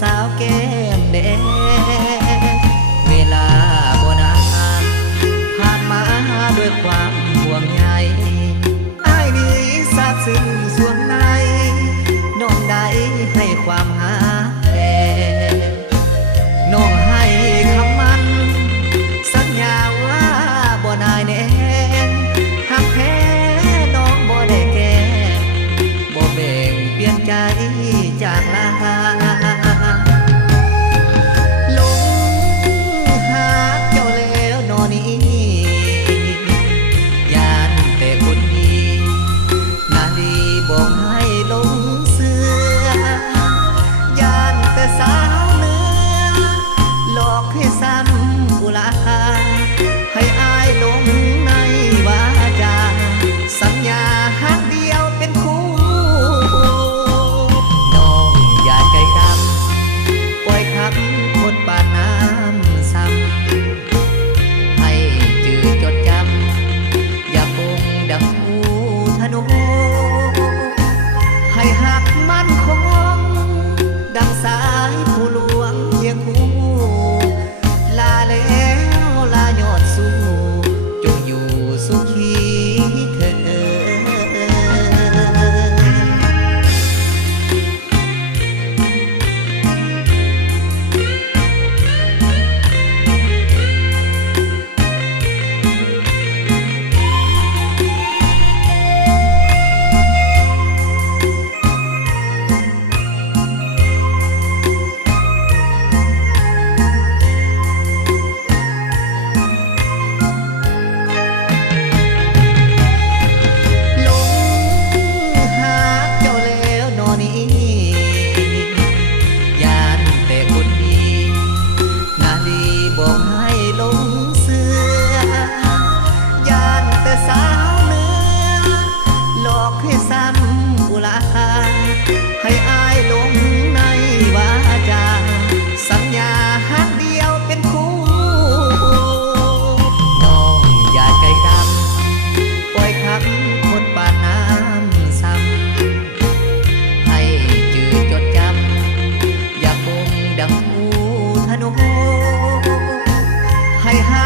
สาวแก้มแดงเวลาบ่นานผ่านมาด้วยความห่วงใยอ้ายนี้ซาบซึ้งส่วนในน้องได้ให้ความหาแท้น้องให้คำมันสัญญาว่าบ่นายแน่หักแท้น้องบ่ได้แก่บ่แบ่งเปลี่ยนใจจากลาหลงหาเจ้าแล้วนอนี้ยานแต่คนดีนาลีบอกให้หลงเสือยานแต่สาวเนื้อหลอกให้ซ้ำกุลาให้อายหลงในวาจาสัญญาหักเดียวเป็นคู่น้องอย่าใจดำปล่อยคำคนป่าน้ำซ้ำให้จืดจดจำอย่าคงดังหูธนูให้หักมันคงดังสายผู้หลวงเคียงคู่ลาแล้วลายอดสู้จงอยู่สุขีเถิดหลงหาเจ้าแล้วนอนี้ยานแต่คนดีนาลีบอกให้หลงเสือยานแต่สาวเนื้อหลอกให้ซ้ำกุลาให้อายหลงในวาจาสัญญาหักเดียวเป็นคู่น้องอย่าใจดำปล่อยคำคนป่าน้ำซ้ำให้จืดจดจำอย่าคงดังหูธนูให้หั